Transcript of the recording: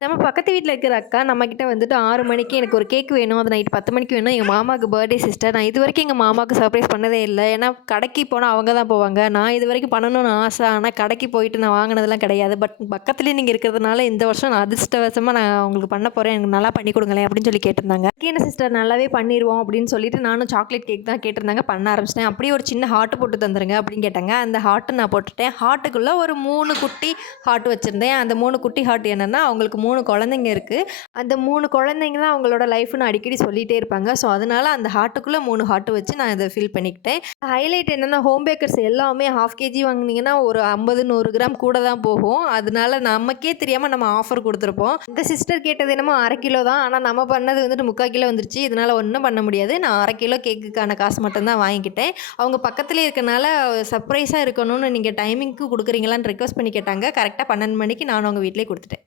நம்ம பக்கத்து வீட்ல இருக்கிற அக்கா நம்மகிட்ட வந்துட்டு 6 மணிக்கு எனக்கு ஒரு கேக் வேணும். அது நைட் 10 மணிக்கு வேணும். எங்க மாமாவுக்கு பர்த்டே சிஸ்டர். நான் இதுவரைக்கும் எங்க மாமாவுக்கு சர்ப்ரைஸ் பண்ணதே இல்ல. ஏன்னா கடைக்கு போனா அவங்க தான் போவாங்க. நான் இதுவரைக்கும் பண்ணணும்னு ஆசை. ஆனா கடைக்கு போயிட்டு நான் வாங்கினதெல்லாம் கிடையாது. பட் பக்கத்துலேயே நீங்க இருக்கிறதுனால இந்த வருஷம் நான் அதிர்ஷ்டவசமா நான் உங்களுக்கு பண்ண போறேன். எனக்கு நல்லா பண்ணி குடுங்களேன் அப்படின்னு சொல்லி கேட்டிருந்தாங்க. "ஓகேங்க சிஸ்டர் நல்லாவே பண்ணிருவோம்" அப்படின்னு சொல்லிட்டு நானும் சாக்லேட் கேக் தான் கேட்டிருந்தாங்க. பண்ண ஆரம்பிச்சுட்டேன். அப்படியே ஒரு சின்ன ஹார்ட் போட்டு தந்துருங்க அப்படின்னு கேட்டாங்க. அந்த ஹார்ட்ட நான் போட்டுட்டேன். ஹார்ட்டுக்குள்ள ஒரு 3 குட்டி ஹார்ட் வச்சிருந்தேன். அந்த 3 குட்டி ஹார்ட் என்னன்னா, அவங்களுக்கு 3 குழந்தைங்க இருக்கு. அந்த 3 குழந்தைங்க தான் அவங்களோட லைஃப்ன்னு அடிக்கடி சொல்லிட்டே இருப்பாங்க. ஸோ, அதனால அந்த ஹார்ட்டுக்குள்ள 3 ஹார்ட் வச்சு நான் இத ஃபில் பண்ணிக்கிட்டேன். ஹைலைட் என்னன்னா, ஹோம் பேக்கர்ஸ் எல்லாமே 1/2 கேஜி வாங்குனீங்கன்னா ஒரு 50, 100 கிராம் கூட தான் போகும். அதனால நமக்கே தெரியாம நம்ம ஆஃபர் குடுத்துருப்போம். இந்த சிஸ்டர் கேட்டது என்னமோ 1/2 கிலோ தான். ஆனா நம்ம பண்ணது வந்துட்டு 3/4 கிலோ வந்துருச்சு. இதனால ஒண்ணும் பண்ண முடியாது. நான் 1/2 கிலோ கேக்குக்கான காசு மட்டும் தான் வாங்கிக்கிட்டேன். அவங்க பக்கத்திலேயே இருக்கனால சர்ப்ரைஸா இருக்கணும்னு நீங்க டைமிங்க்கு குடுக்குறீங்களான்னு ரிக்வெஸ்ட் பண்ணி கேட்டாங்க. கரெக்ட்டா 12 மணிக்கு நானும் அவங்க வீட்லயே குடுத்துட்டேன்.